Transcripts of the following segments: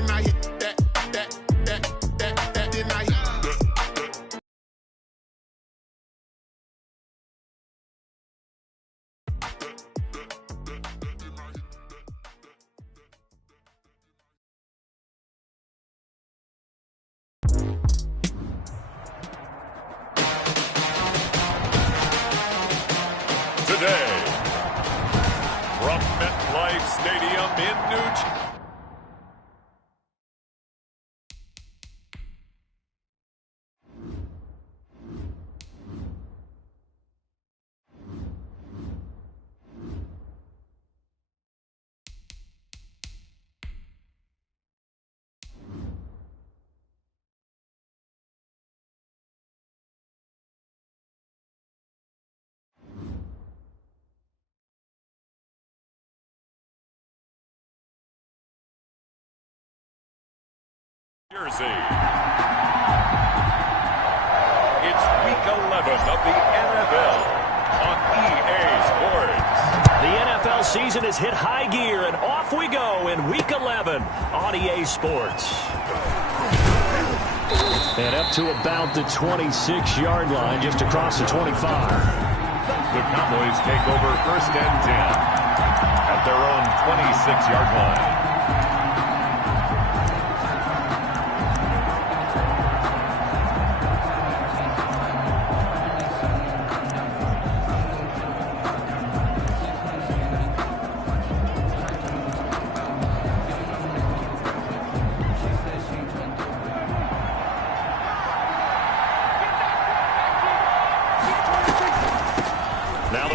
then I hit that, then I hit Today, from MetLife Stadium in New Jersey. It's week 11 of the NFL on EA Sports. The NFL season has hit high gear, and off we go in week 11 on EA Sports. And up to about the 26-yard line, just across the 25. The Cowboys take over 1st and 10 at their own 26-yard line.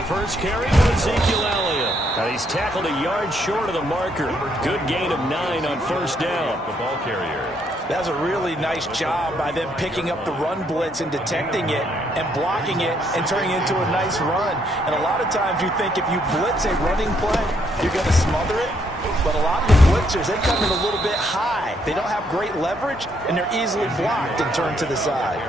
First carry for Ezekiel Elliott. And he's tackled a yard short of the marker. Good gain of 9 on 1st down. The ball carrier. That was a really nice job by them picking up the run blitz and detecting it and blocking it and turning it into a nice run. And a lot of times you think if you blitz a running play, you're going to smother it. But a lot of the blitzers, they come in a little bit high. They don't have great leverage, and they're easily blocked and turned to the side.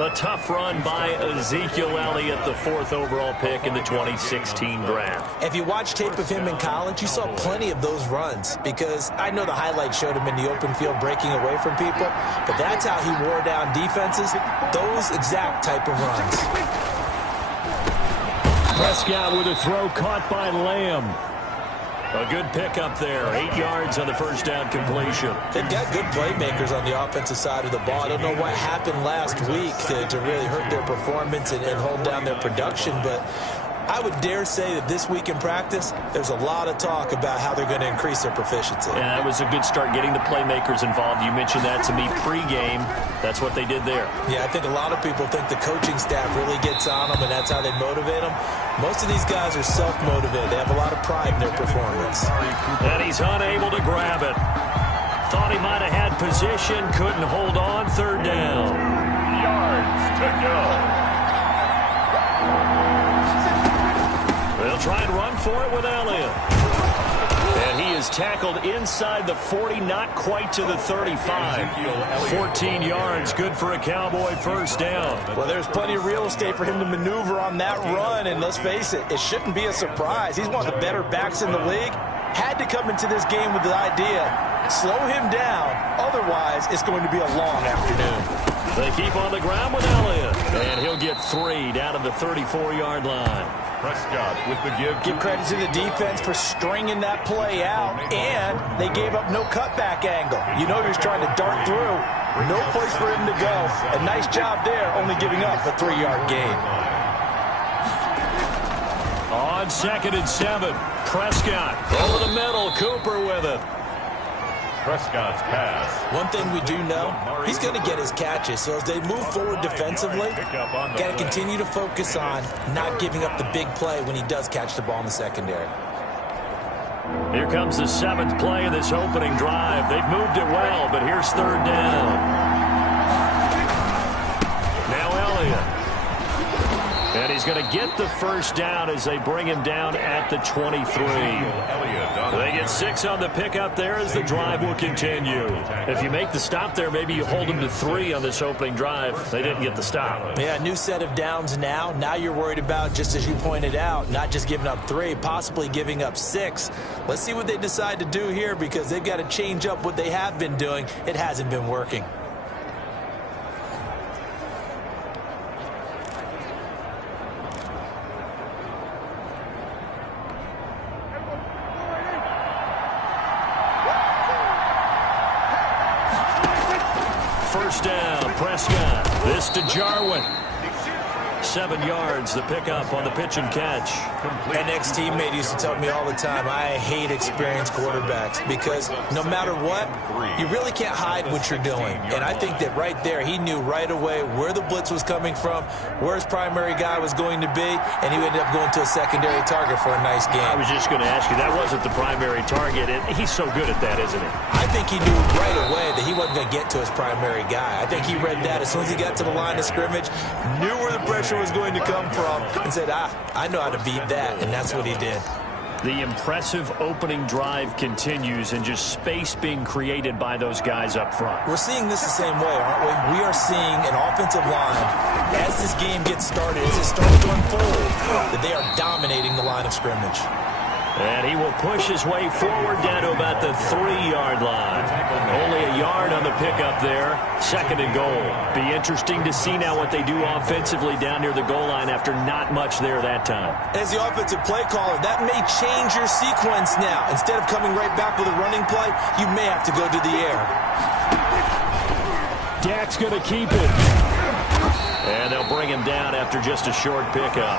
A tough run by Ezekiel Elliott, the 4th overall pick in the 2016 draft. If you watch tape of him in college, you saw plenty of those runs, because I know the highlights showed him in the open field breaking away from people, but that's how he wore down defenses, those exact type of runs. Prescott with a throw caught by Lamb. A good pickup there. 8 yards on the 1st down completion. They've got good playmakers on the offensive side of the ball. I don't know what happened last week to really hurt their performance and hold down their production, but I would dare say that this week in practice, there's a lot of talk about how they're going to increase their proficiency. Yeah, that was a good start getting the playmakers involved. You mentioned that to me pregame. That's what they did there. Yeah, I think a lot of people think the coaching staff really gets on them, and that's how they motivate them. Most of these guys are self-motivated. They have a lot of pride in their performance. And he's unable to grab it. Thought he might have had position, couldn't hold on. 3rd down. Yards to go. They'll try and run for it with Elliott. And he is tackled inside the 40, not quite to the 35. 14 yards, good for a Cowboy 1st down. Well, there's plenty of real estate for him to maneuver on that run, and let's face it, it shouldn't be a surprise. He's one of the better backs in the league. Had to come into this game with the idea, slow him down, otherwise it's going to be a long afternoon. They keep on the ground with Elliott, and he'll get 3 down to the 34-yard line. Prescott with the give. Give credit to the defense for stringing that play out, and they gave up no cutback angle. You know he was trying to dart through. No place for him to go. A nice job there, only giving up a 3-yard gain. On 2nd and 7, Prescott over the middle, Cooper with it. Prescott's pass. One thing we do know, he's going to get his catches. So as they move forward defensively, got to continue to focus on not giving up the big play when he does catch the ball in the secondary. Here comes the 7th play of this opening drive. They've moved it well, but here's 3rd down. Now Elliott. And he's going to get the first down as they bring him down at the 23. They get 6 on the pickup there as the drive will continue. If you make the stop there, maybe you hold them to 3 on this opening drive. They didn't get the stop. Yeah, new set of downs now. Now you're worried about, just as you pointed out, not just giving up 3, possibly giving up 6. Let's see what they decide to do here because they've got to change up what they have been doing. It hasn't been working. First down, Prescott. This to Jarwin. 7 yards, the pickup on the pitch and catch. An ex-teammate used to tell me all the time, I hate experienced quarterbacks because no matter what, you really can't hide what you're doing. And I think that right there, he knew right away where the blitz was coming from, where his primary guy was going to be, and he ended up going to a secondary target for a nice game. I was just going to ask you, that wasn't the primary target, and he's so good at that, isn't he? I think he knew right away that he wasn't going to get to his primary guy. I think he read that as soon as he got to the line of scrimmage, knew where the pressure was going to come from, and said, I know how to beat that, and that's what he did. The impressive opening drive continues and just space being created by those guys up front. We're seeing this the same way, aren't we? We are seeing an offensive line, as this game gets started, as it starts to unfold, that they are dominating the line of scrimmage. And he will push his way forward down to about the 3-yard line. Only a yard on the pickup there. 2nd and goal. Be interesting to see now what they do offensively down near the goal line after not much there that time. As the offensive play caller, that may change your sequence now. Instead of coming right back with a running play, you may have to go to the air. Dak's going to keep it. And they'll bring him down after just a short pickup.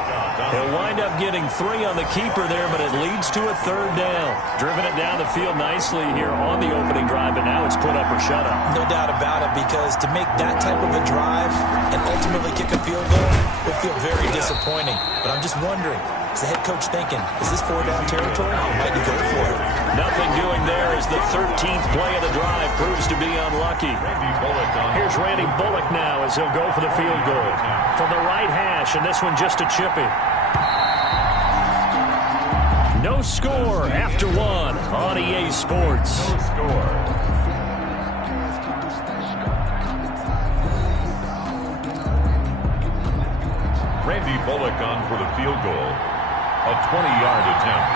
He'll wind up getting 3 on the keeper there, but it leads to a 3rd down. Driven it down the field nicely here on the opening drive, but now it's put up or shut up. No doubt about it, because to make that type of a drive and ultimately kick a field goal would feel very disappointing. But I'm just wondering, is the head coach thinking, is this 4-down territory? Or might he go for it? Nothing doing there as the 13th play of the drive proves to be unlucky. Here's Randy Bullock now as he'll go for the field goal. From the right hash, and this one just a chippy. No score after 1 on EA Sports. No score. Randy Bullock on for the field goal. A 20-yard attempt.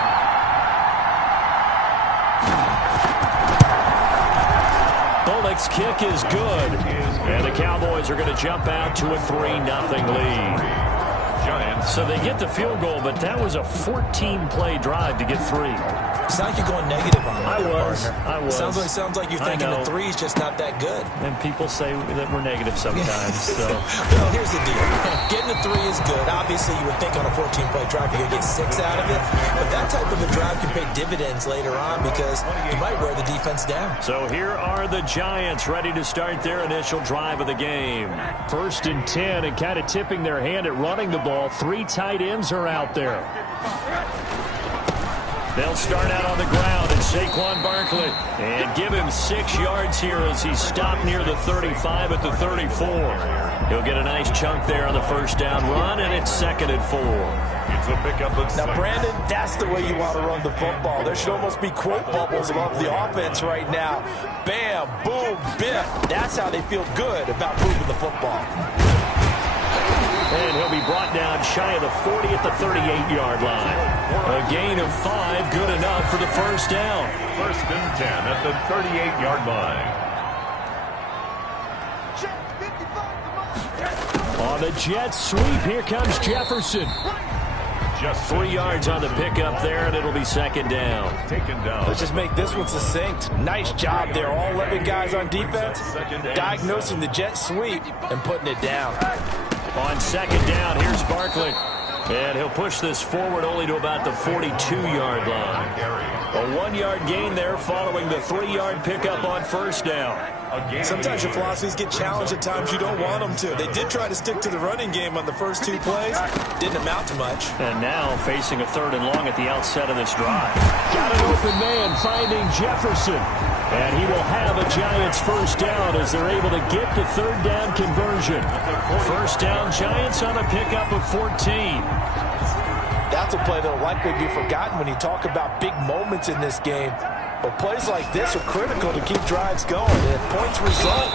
Bullock's kick is good. And the Cowboys are going to jump out to a 3-0 lead. Giants. So they get the field goal, but that was a 14-play drive to get 3. It's not like you're going negative on that. I was. Sounds like you're thinking the 3 is just not that good. And people say that we're negative sometimes. So. Well, here's the deal. Getting a 3 is good. Obviously, you would think on a 14-play drive you're going to get 6 out of it. But that type of a drive can pay dividends later on because you might wear the defense down. So here are the Giants ready to start their initial drive of the game. 1st and 10, and kind of tipping their hand at running the ball. 3 tight ends are out there. They'll start out on the ground and Saquon Barkley and give him 6 yards here as he's stopped near the 35 at the 34. He'll get a nice chunk there on the 1st down run, and it's 2nd and 4. It's a pickup. Now, Brandon, that's the way you want to run the football. There should almost be quote bubbles above the offense right now. Bam, boom, biff. That's how they feel good about moving the football. And he'll be brought down shy of the 40 at the 38-yard line. A gain of 5, good enough for the 1st down. 1st and 10 at the 38-yard line. On the jet sweep, here comes Jefferson. Just 3 yards on the pickup there, and it'll be 2nd down. Taken down. Let's just make this one succinct. Nice job there. All 11 guys on defense, diagnosing the jet sweep and putting it down. On 2nd down, here's Barkley. And he'll push this forward only to about the 42-yard line. A 1-yard gain there following the 3-yard pickup on 1st down. Sometimes your philosophies get challenged at times you don't want them to. They did try to stick to the running game on the first 2 plays. Didn't amount to much. And now facing a 3rd and long at the outset of this drive. Got an open man finding Jefferson. And he will have a Giants first down as they're able to get the third down conversion. First down Giants on a pickup of 14. That's a play that will likely be forgotten when you talk about big moments in this game. But plays like this are critical to keep drives going. And if points result,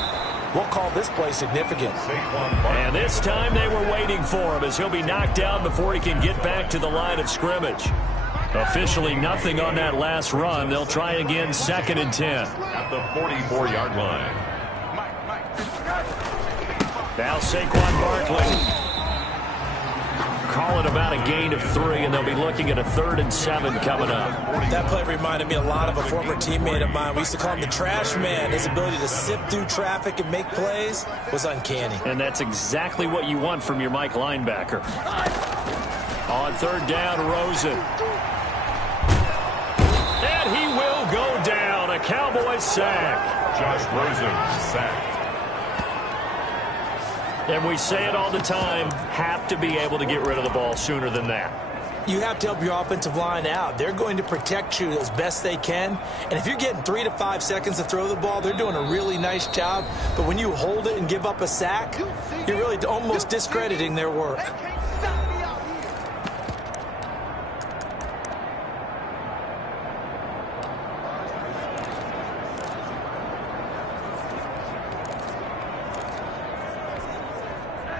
we'll call this play significant. And this time they were waiting for him as he'll be knocked down before he can get back to the line of scrimmage. Officially nothing on that last run. They'll try again 2nd and 10. At the 44-yard line. Now Saquon Barkley. Call it about a gain of 3, and they'll be looking at a 3rd and 7 coming up. That play reminded me a lot of a former teammate of mine. We used to call him the trash man. His ability to sift through traffic and make plays was uncanny. And that's exactly what you want from your Mike linebacker. On 3rd down, Rosen. And he will go down. A Cowboys sack. Josh Rosen sacked. And we say it all the time, have to be able to get rid of the ball sooner than that. You have to help your offensive line out. They're going to protect you as best they can. And if you're getting 3 to 5 seconds to throw the ball, they're doing a really nice job. But when you hold it and give up a sack, you're really almost discrediting their work.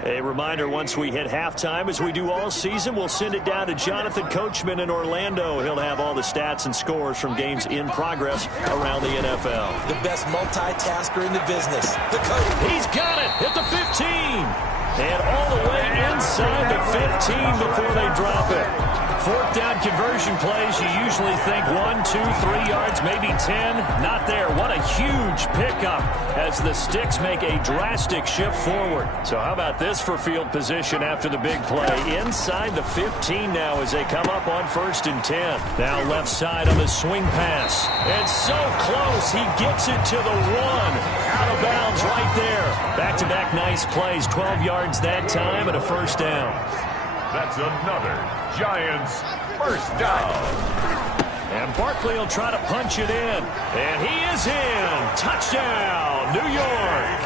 A reminder, once we hit halftime, as we do all season, we'll send it down to Jonathan Coachman in Orlando. He'll have all the stats and scores from games in progress around the NFL. The best multitasker in the business. The coach. He's got it at the 15. And all the way inside the 15 before they drop it. 4th down conversion plays, you usually think 1, 2, 3 yards, maybe 10. Not there. What a huge pickup as the Sticks make a drastic shift forward. So how about this for field position after the big play? Inside the 15 now as they come up on 1st and 10. Now left side on the swing pass. It's so close. He gets it to the 1. Out of bounds right there. Back-to-back nice plays. 12 yards that time and a first down. That's another Giants first down. And Barkley will try to punch it in. And he is in. Touchdown, New York.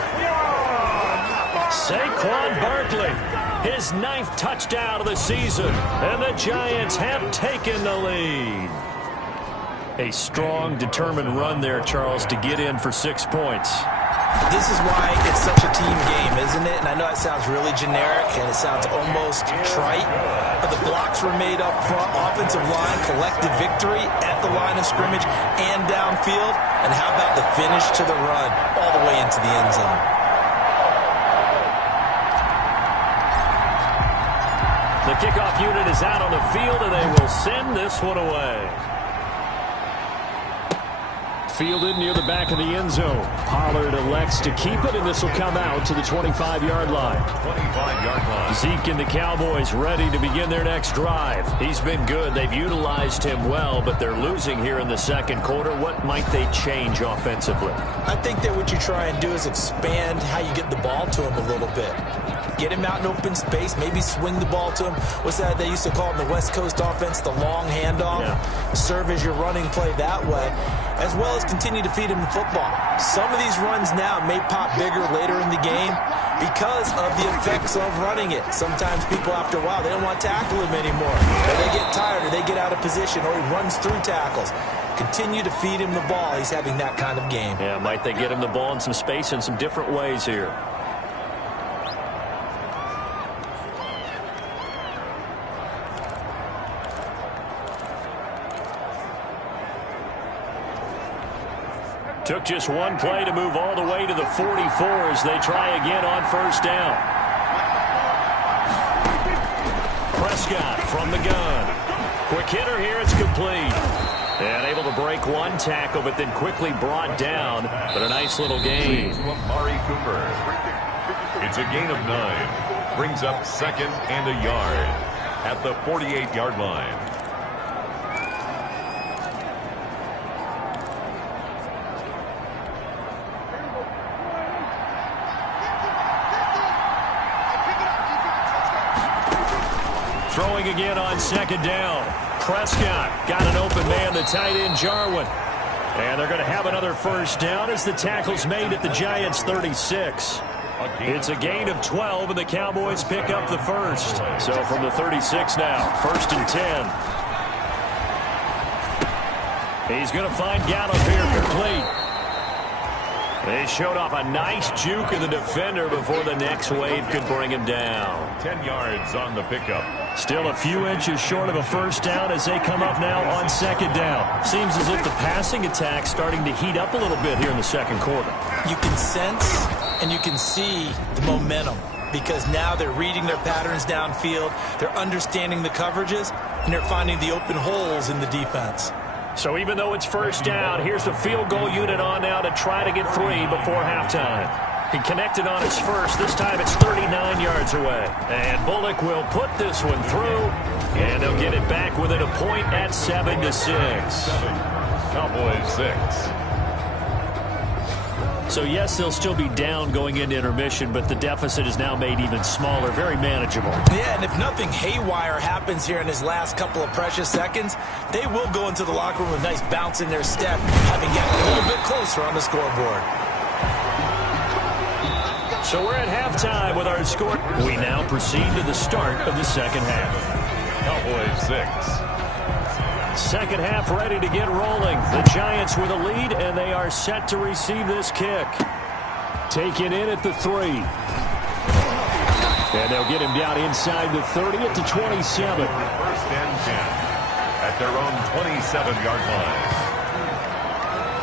Saquon Barkley, his 9th touchdown of the season. And the Giants have taken the lead. A strong, determined run there, Charles, to get in for 6 points. This is why it's such a team game, isn't it? And I know it sounds really generic and it sounds almost trite, but the blocks were made up front, offensive line, collective victory at the line of scrimmage and downfield. And how about the finish to the run all the way into the end zone? The kickoff unit is out on the field, and they will send this one away. Fielded near the back of the end zone. Pollard elects to keep it, and this will come out to the 25-yard line. 25-yard line. Zeke and the Cowboys ready to begin their next drive. He's been good. They've utilized him well, but they're losing here in the second quarter. What might they change offensively? I think that what you try and do is expand how you get the ball to him a little bit. Get him out in open space, maybe swing the ball to him. What's that they used to call in the West Coast offense, the long handoff? Yeah. Serve as your running play that way, as well as continue to feed him the football. Some of these runs now may pop bigger later in the game because of the effects of running it. Sometimes people, after a while, they don't want to tackle him anymore. Or they get tired, or they get out of position, or he runs through tackles. Continue to feed him the ball. He's having that kind of game. Yeah, might they get him the ball in some space in some different ways here. Took just one play to move all the way to the 44 as they try again on first down. Prescott from the gun. Quick hitter here, it's complete. And able to break one tackle, but then quickly brought down. But a nice little gain. Amari Cooper. It's a gain of 9. Brings up 2nd and a yard at the 48-yard line. Throwing again on second down. Prescott got an open man, the tight end Jarwin. And they're going to have another first down as the tackle's made at the Giants' 36. It's a gain of 12, and the Cowboys pick up the first. So from the 36 now, 1st and 10. He's going to find Gallup here complete. They showed off a nice juke of the defender before the next wave could bring him down. 10 yards on the pickup. Still a few inches short of a first down as they come up now on 2nd down. Seems as if the passing attack's starting to heat up a little bit here in the 2nd quarter. You can sense and you can see the momentum because now they're reading their patterns downfield, they're understanding the coverages, and they're finding the open holes in the defense. So even though it's first down, here's the field goal unit on now to try to get 3 before halftime. He connected on his first. This time it's 39 yards away. And Bullock will put this one through, and they'll get it back within a point at 7-6. Cowboys 6. So, yes, they'll still be down going into intermission, but the deficit is now made even smaller, very manageable. Yeah, and if nothing haywire happens here in his last couple of precious seconds, they will go into the locker room with a nice bounce in their step, having gotten a little bit closer on the scoreboard. So we're at halftime with our score. We now proceed to the start of the 2nd half. Cowboys 6. 2nd half ready to get rolling. The Giants with a lead, and they are set to receive this kick. Taken in at the 3. And they'll get him down inside the 30 at the 27. 1st and 10 at their own 27-yard line.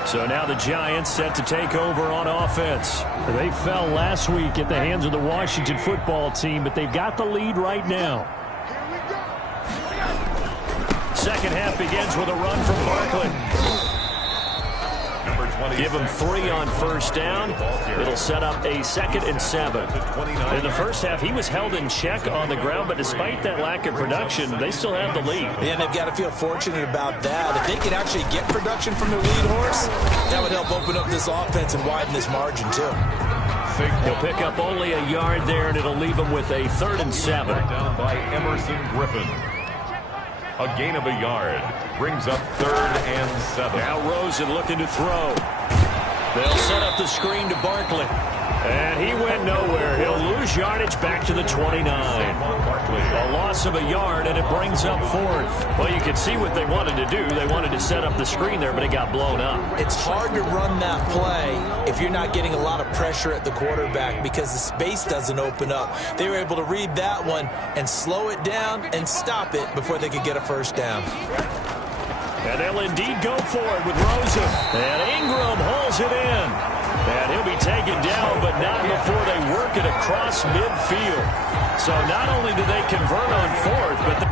So now the Giants set to take over on offense. They fell last week at the hands of the Washington football team, but they've got the lead right now. 2nd half begins with a run from Barkley. Give him 3 on first down. It'll set up a 2nd and 7. In the first half, he was held in check on the ground, but despite that lack of production, they still have the lead. And they've got to feel fortunate about that. If they can actually get production from their lead horse, that would help open up this offense and widen this margin, too. He'll pick up only a yard there, and it'll leave him with a 3rd and 7. Down by Emerson Griffin. A gain of a yard. Brings up 3rd and 7. Now Rosen looking to throw. They'll set up the screen to Barkley. And he went nowhere. He'll lose yardage back to the 29. A loss of a yard, and it brings up 4th. Well, you can see what they wanted to do. They wanted to set up the screen there, but it got blown up. It's hard to run that play if you're not getting a lot of pressure at the quarterback because the space doesn't open up. They were able to read that one and slow it down and stop it before they could get a first down. And they'll indeed go for it with Rosen. And Ingram holds it in. And he'll be taken down, but not before they work it across midfield. So not only do they convert on 4th, but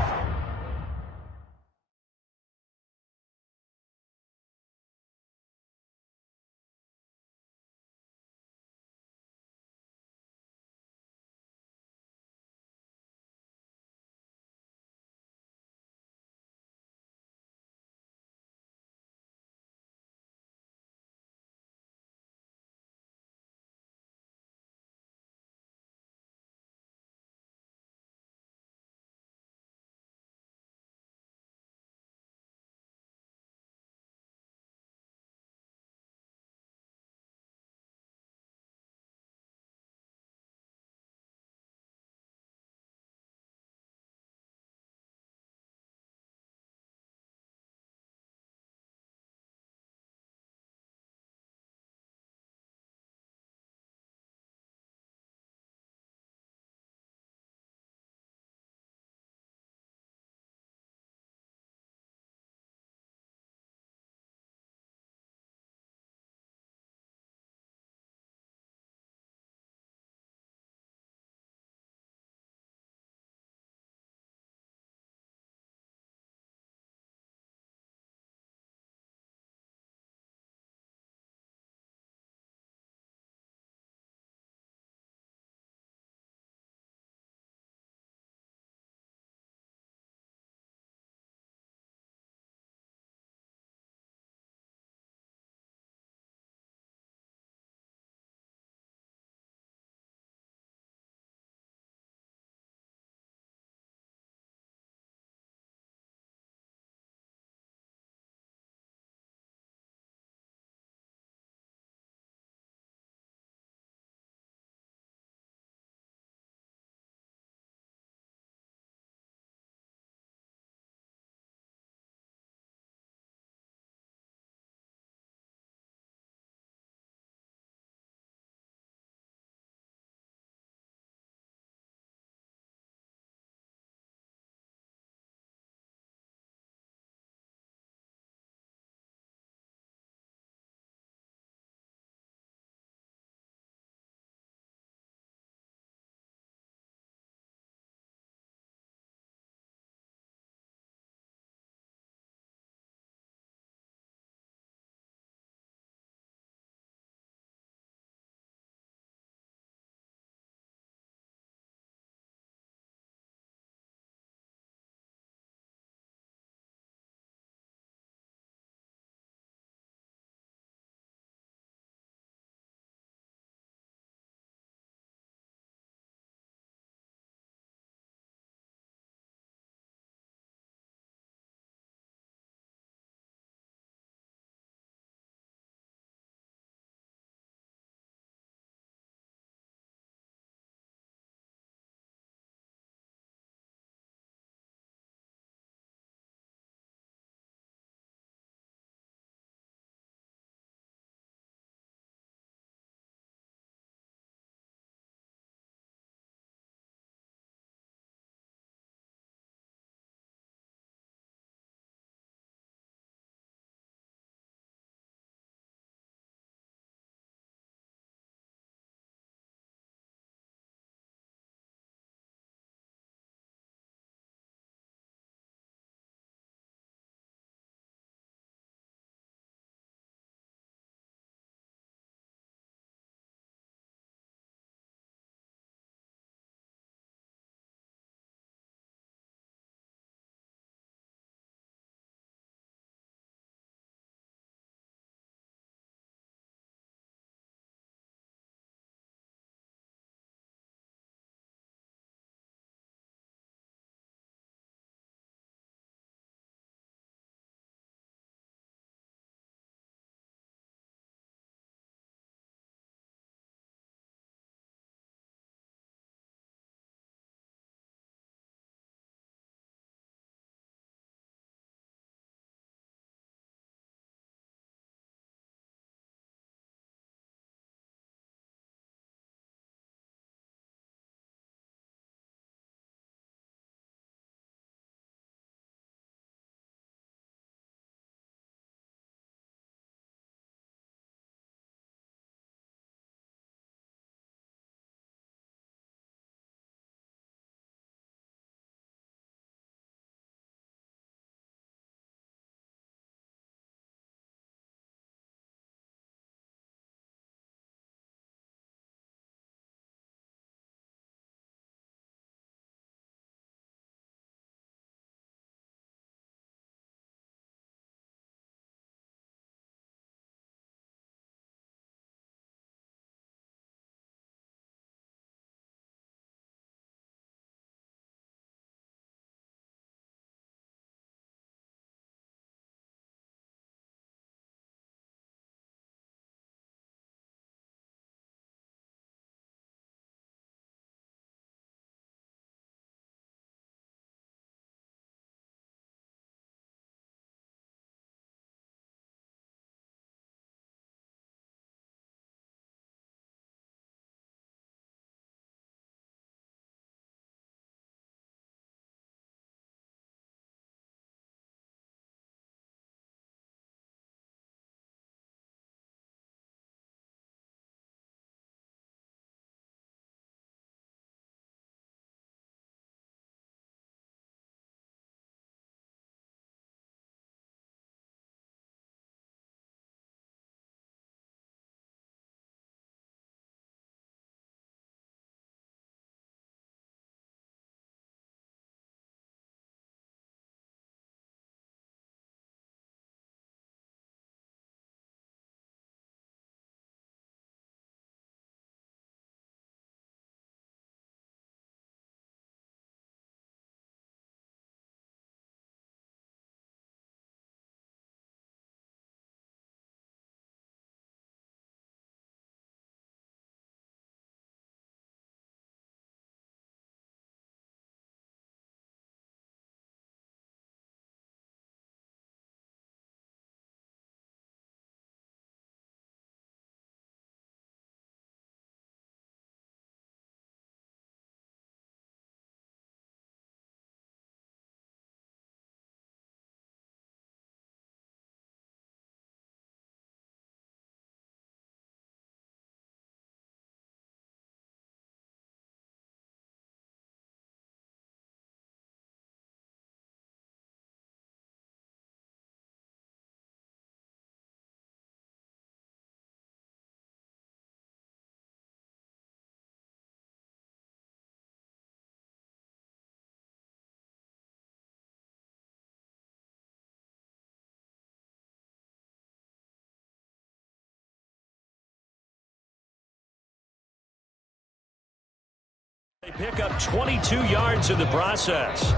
They pick up 22 yards in the process.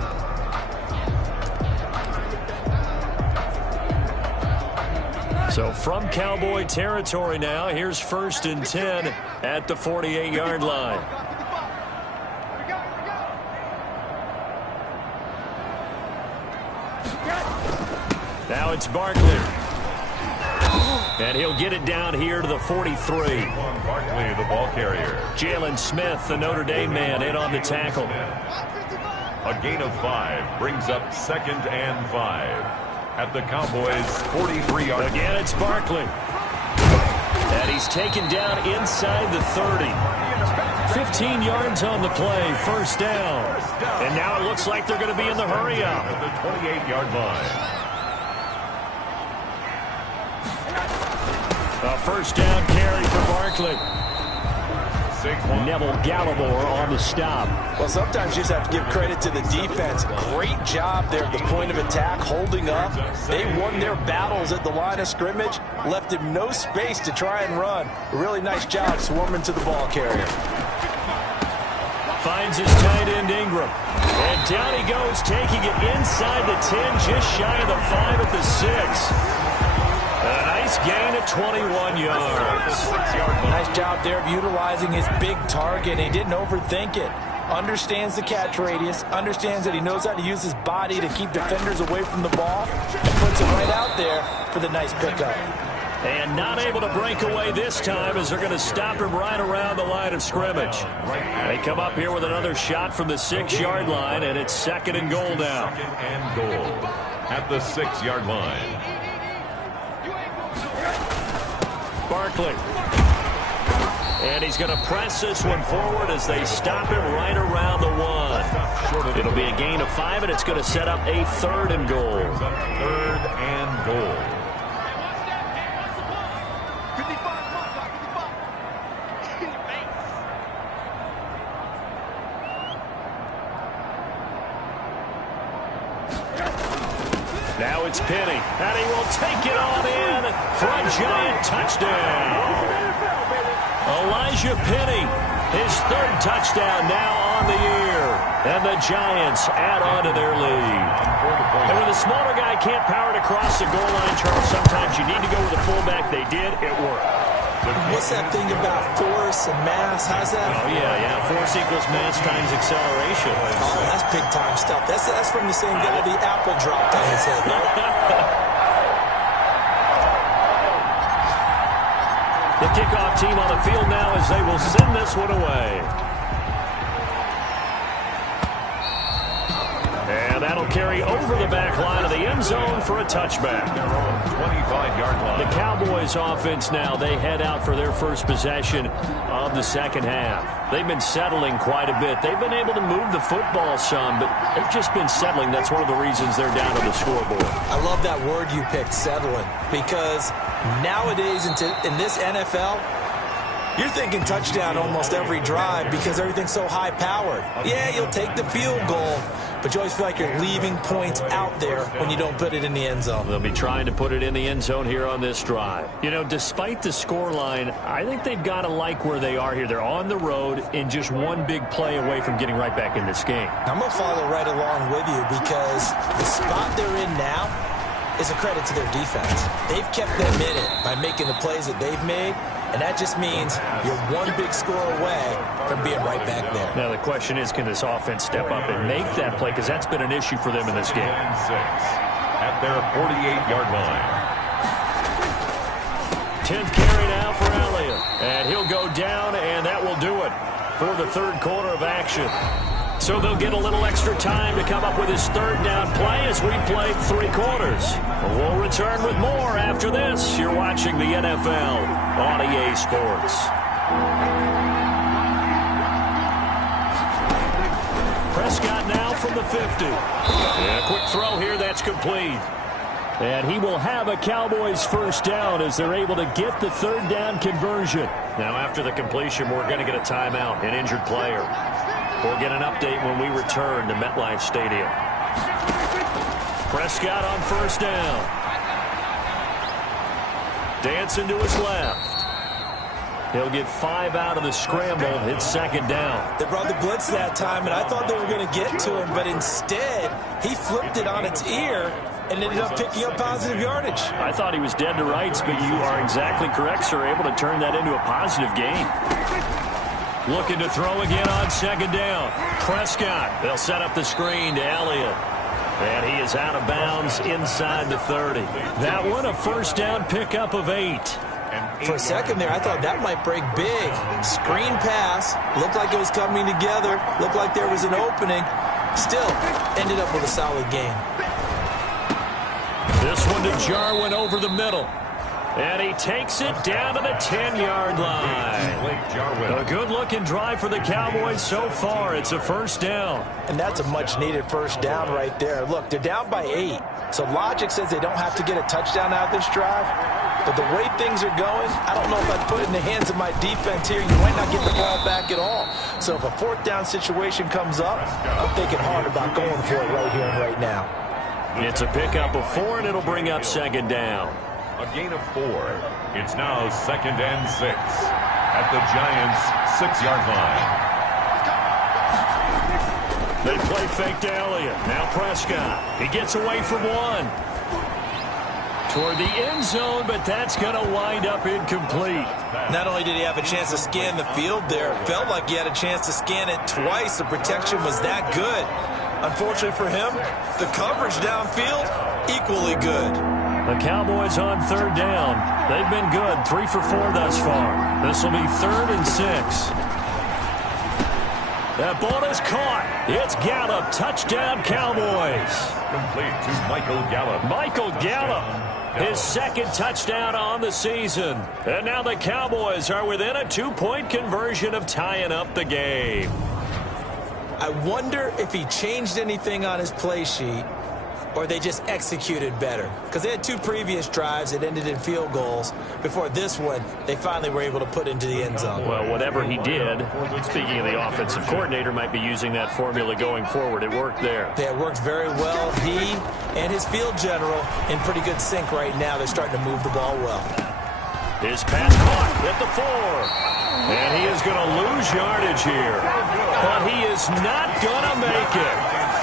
So from Cowboy territory now, here's 1st and 10 at the 48-yard line. Now it's Barkley. And he'll get it down here to the 43. Barkley, the ball carrier. Jalen Smith, the Notre Dame man, in on the tackle. A gain of 5 brings up 2nd and 5 at the Cowboys' 43-yard. Again, it's Barkley. And he's taken down inside the 30. 15 yards on the play, 1st down. And now it looks like they're going to be in the hurry-up. At the 28-yard line. A 1st down carry for Barkley. Neville Gallimore on the stop. Well, sometimes you just have to give credit to the defense. Great job there at the point of attack, holding up. They won their battles at the line of scrimmage, left him no space to try and run. A really nice job swarming to the ball carrier. Finds his tight end Ingram. And down he goes, taking it inside the 10, just shy of the 5 at the 6. A nice gain of 21 yards. Nice job there of utilizing his big target. He didn't overthink it. Understands the catch radius. Understands that he knows how to use his body to keep defenders away from the ball. And puts it right out there for the nice pickup. And not able to break away this time as they're going to stop him right around the line of scrimmage. They come up here with another shot from the 6-yard line, and it's 2nd and goal now. 2nd and goal at the 6-yard line. Barkley. And he's going to press this one forward as they stop him right around the 1. It'll be a gain of 5, and it's going to set up a 3rd and goal. 3rd and goal. Now it's Penny, and he will take it on in for a giant touchdown. Elijah Penny, his 3rd touchdown now on the year. And the Giants add on to their lead. And when the smaller guy can't power it across the goal line, Charles, sometimes you need to go with a fullback. They did. It worked. What's that thing about force and mass? How's that? Oh, yeah. Force equals mass times acceleration. Oh, that's big-time stuff. That's from the same guy the apple dropped on his head, right? The kickoff team on the field now as they will send this one away. And that'll carry over the back line of the end zone for a touchback. 25-yard line. The Cowboys offense now, they head out for their first possession of the 2nd half. They've been settling quite a bit. They've been able to move the football some, but they've just been settling. That's one of the reasons they're down on the scoreboard. I love that word you picked, settling, because nowadays in this NFL, you're thinking touchdown almost every drive because everything's so high-powered. Yeah, you'll take the field goal, but you always feel like you're leaving points out there when you don't put it in the end zone. They'll be trying to put it in the end zone here on this drive. You know, despite the scoreline, I think they've got to like where they are here. They're on the road and just one big play away from getting right back in this game. I'm going to follow right along with you because the spot they're in now is a credit to their defense. They've kept them in it by making the plays that they've made. And that just means you're one big score away from being right back there. Now, the question is, can this offense step up and make that play? Because that's been an issue for them in this game. 6 at their 48-yard line. 10th carry now for Elliott. And he'll go down, and that will do it for the 3rd quarter of action. So they'll get a little extra time to come up with his 3rd down play as we played 3 quarters. We'll return with more after this. You're watching the NFL on EA Sports. Prescott now from the 50. And a quick throw here, that's complete. And he will have a Cowboys 1st down as they're able to get the 3rd down conversion. Now after the completion, we're going to get a timeout, an injured player. We'll get an update when we return to MetLife Stadium. Prescott on 1st down. Dancing to his left. He'll get 5 out of the scramble. It's second down. They brought the blitz that time, and I thought they were going to get to him, but instead, he flipped it on its ear and ended up picking up positive yardage. I thought he was dead to rights, but you are exactly correct, sir. Able to turn that into a positive gain. Looking to throw again on second down. Prescott. They'll set up the screen to Elliott. And he is out of bounds inside the 30. That one, a first down pickup of 8. For a second there, I thought that might break big. Screen pass. Looked like it was coming together. Looked like there was an opening. Still, ended up with a solid game. This one to Jarwin over the middle. And he takes it down to the 10-yard line. A good-looking drive for the Cowboys so far. It's a first down. And that's a much-needed first down right there. Look, they're down by 8. So logic says they don't have to get a touchdown out of this drive. But the way things are going, I don't know if I'd put it in the hands of my defense here. You might not get the ball back at all. So if a fourth down situation comes up, I'm thinking hard about going for it right here and right now. It's a pickup of 4, and it'll bring up second down. A gain of 4. It's now second and 6 at the Giants' 6-yard line. They play fake to Elliott. Now Prescott. He gets away from 1. Toward the end zone, but that's going to wind up incomplete. Not only did he have a chance to scan the field there, it felt like he had a chance to scan it twice. The protection was that good. Unfortunately for him, the coverage downfield, equally good. The Cowboys on third down. They've been good, 3 for 4 thus far. This will be 3rd and 6. That ball is caught. It's Gallup. Touchdown, Cowboys. Complete to Michael Gallup. Michael Gallup, his second touchdown on the season. And now the Cowboys are within a 2-point conversion of tying up the game. I wonder if he changed anything on his play sheet or they just executed better. Because they had 2 previous drives that ended in field goals. Before this one, they finally were able to put into the end zone. Well, whatever he did, speaking of the offensive coordinator, might be using that formula going forward. It worked there. Yeah, it worked very well. He and his field general in pretty good sync right now. They're starting to move the ball well. His pass caught at the 4. And he is going to lose yardage here. But he is not going to make it.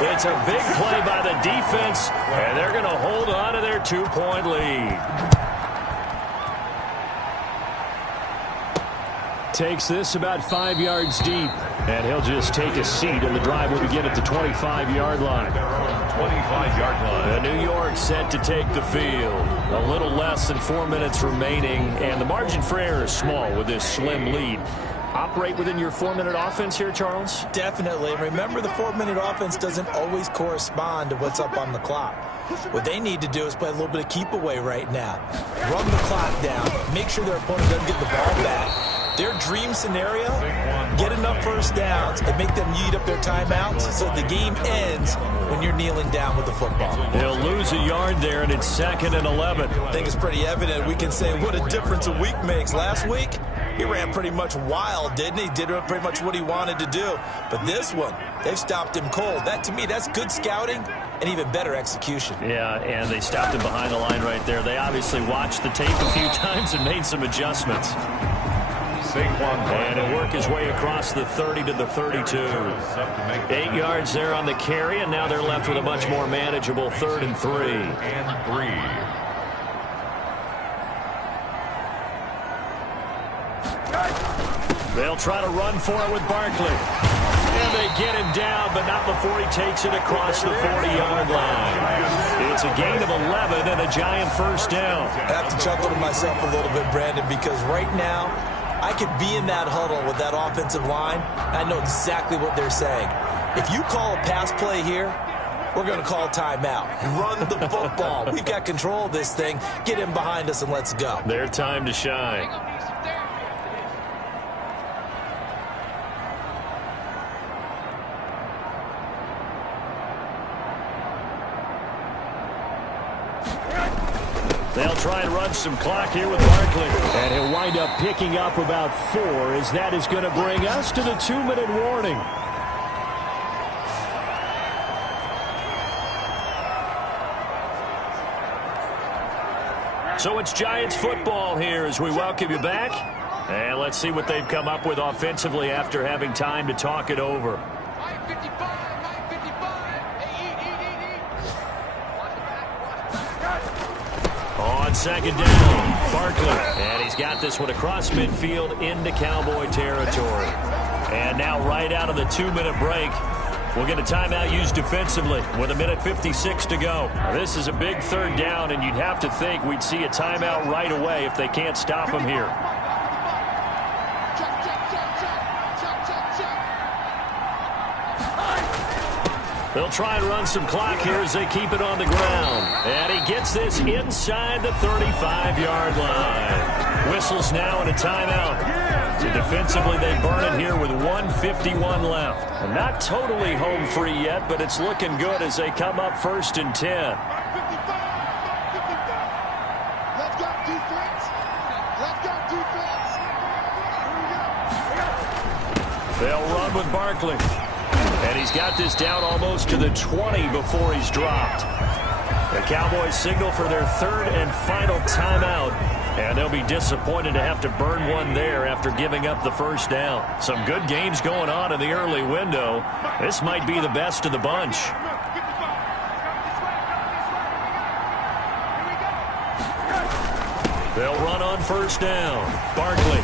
It's a big play by the defense, and they're going to hold on to their 2-point lead. Takes this about 5 yards deep, and he'll just take a seat, and the drive will begin at the 25-yard line. 25-yard line. New York set to take the field. A little less than 4 minutes remaining, and the margin for error is small with this slim lead. Operate within your 4-minute offense here, Charles? Definitely. Remember, the 4-minute offense doesn't always correspond to what's up on the clock. What they need to do is play a little bit of keep away right now. Run the clock down. Make sure their opponent doesn't get the ball back. Their dream scenario, get enough first downs and make them eat up their timeouts so the game ends when you're kneeling down with the football. He'll lose a yard there, and it's 2nd and 11. I think it's pretty evident. We can say what a difference a week makes. Last week, he ran pretty much wild, didn't he? Did pretty much what he wanted to do. But this one, they've stopped him cold. That, to me, that's good scouting and even better execution. Yeah, and they stopped him behind the line right there. They obviously watched the tape a few times and made some adjustments. And he'll work his way across the 30 to the 32. 8 yards there on the carry, and now they're left with a much more manageable 3rd and 3. They'll try to run for it with Barkley. And they get him down, but not before he takes it across the 40-yard line. It's a gain of 11 and a Giant first down. I have to chuckle to myself a little bit, Brandon, because right now, I could be in that huddle with that offensive line. I know exactly what they're saying. If you call a pass play here, we're going to call timeout. Run the football. We've got control of this thing. Get him behind us and let's go. Their time to shine. They'll try and run some clock here with Barkley. And he'll wind up picking up about 4, as that is going to bring us to the 2-minute warning. So it's Giants football here as we welcome you back. And let's see what they've come up with offensively after having time to talk it over. On second down, Barkley. And he's got this one across midfield into Cowboy territory. And now right out of the 2-minute break, we'll get a timeout used defensively with 1:56 to go. Now, this is a big third down, and you'd have to think we'd see a timeout right away if they can't stop him here. They'll try and run some clock here as they keep it on the ground. And he gets this inside the 35-yard line. Whistles now and a timeout. So defensively, they burn it here with 1:51 left. And not totally home free yet, but it's looking good as they come up 1st and 10. They'll run with Barkley. And he's got this down almost to the 20 before he's dropped. The Cowboys signal for their 3rd and final timeout. And they'll be disappointed to have to burn one there after giving up the 1st down. Some good games going on in the early window. This might be the best of the bunch. They'll run on 1st down. Barkley.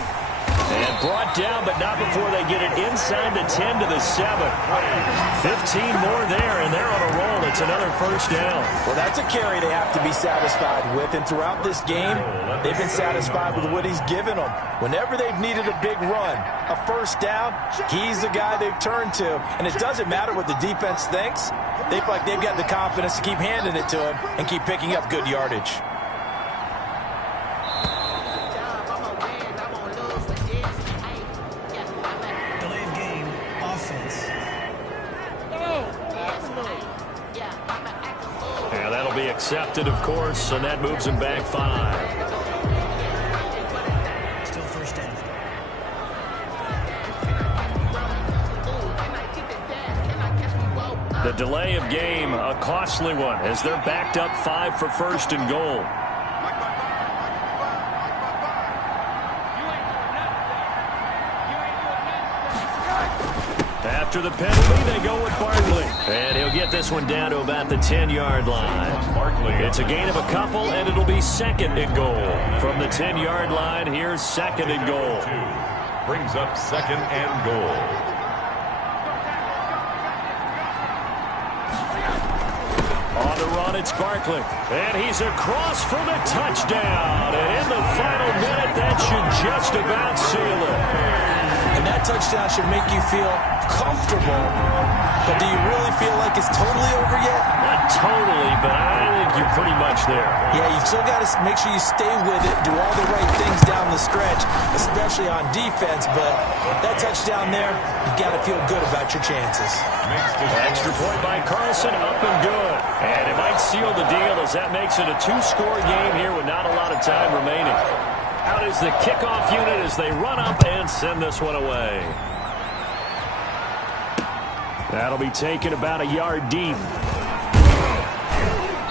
And brought down, but not before they get it inside the 10 to the 7. 15 more there, and they're on a roll. It's another 1st down. Well, that's a carry they have to be satisfied with. And throughout this game, they've been satisfied with what he's given them. Whenever they've needed a big run, a 1st down, he's the guy they've turned to. And it doesn't matter what the defense thinks. They feel like they've got the confidence to keep handing it to him and keep picking up good yardage. Accepted, of course, and that moves him back 5. Still 1st down. The delay of game, a costly one, as they're backed up 5 for 1st and goal. After the penalty, they go with Barkley. And he'll get this one down to about the 10-yard line. It's a gain of a couple, and it'll be 2nd and goal. From the 10-yard line, here's 2nd and goal. Brings up 2nd and goal. On the run, it's Barkley. And he's across for the touchdown. And in the final minute, that should just about seal it. And that touchdown should make you feel comfortable. But do you really feel like it's totally over yet? Not totally, but I think you're pretty much there. Yeah, you've still got to make sure you stay with it, do all the right things down the stretch, especially on defense. But that touchdown there, you've got to feel good about your chances. Extra point by Carlson, up and good. And it might seal the deal as that makes it a 2-score game here with not a lot of time remaining. Out is the kickoff unit as they run up and send this one away. That'll be taken about a yard deep.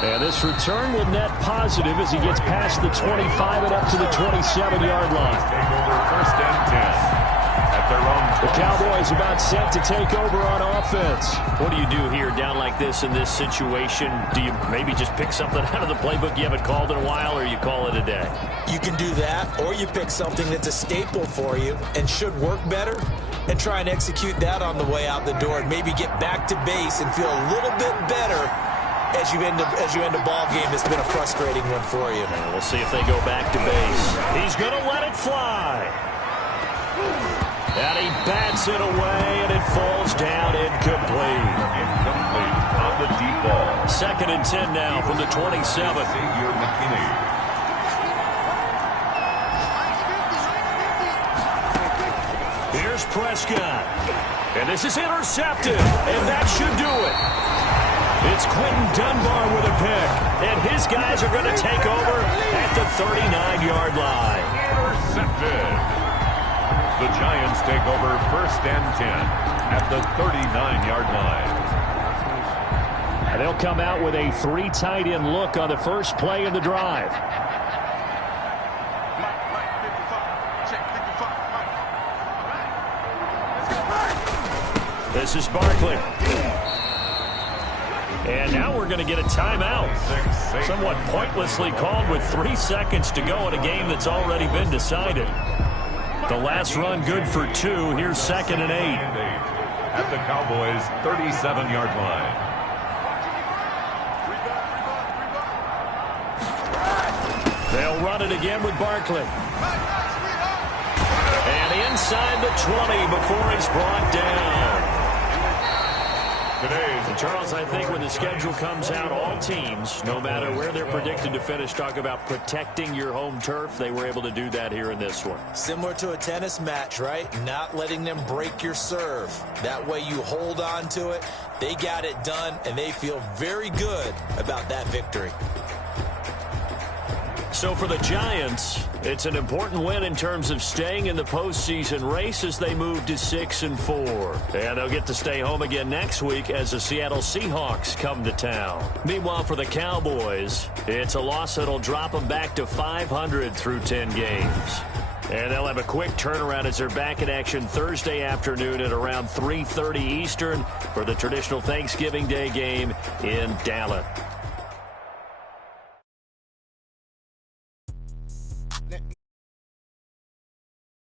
And this return will net positive as he gets past the 25 and up to the 27-yard line. Take over 1st and 10 at their own. The Cowboys about set to take over on offense. What do you do here down like this in this situation? Do you maybe just pick something out of the playbook you haven't called in a while, or you call it a day? You can do that, or you pick something that's a staple for you and should work better and try and execute that on the way out the door and maybe get back to base and feel a little bit better as you end a ball game that's been a frustrating one for you. And we'll see if they go back to base. He's going to let it fly. And he bats it away, and it falls down incomplete. Incomplete on the deep ball. 2nd and 10 now from the 27. Xavier McKinney. Here's Prescott. And this is intercepted, and that should do it. It's Quentin Dunbar with a pick, and his guys are going to take over at the 39-yard line. Intercepted. The Giants take over 1st and 10 at the 39-yard line. And they'll come out with a 3 tight end look on the first play of the drive. This is Barkley. And now we're going to get a timeout. Somewhat pointlessly called with 3 seconds to go in a game that's already been decided. The last run good for 2. Here's 2nd and 8. At the Cowboys' 37-yard line. They'll run it again with Barkley. And inside the 20 before he's brought down. And Charles, I think when the schedule comes out, all teams, no matter where they're predicted to finish, talk about protecting your home turf. They were able to do that here in this one. Similar to a tennis match, right? Not letting them break your serve. That way you hold on to it. They got it done, and they feel very good about that victory. So for the Giants, it's an important win in terms of staying in the postseason race as they move to 6-4. And they'll get to stay home again next week as the Seattle Seahawks come to town. Meanwhile, for the Cowboys, it's a loss that'll drop them back to 500 through 10 games. And they'll have a quick turnaround as they're back in action Thursday afternoon at around 3:30 Eastern for the traditional Thanksgiving Day game in Dallas.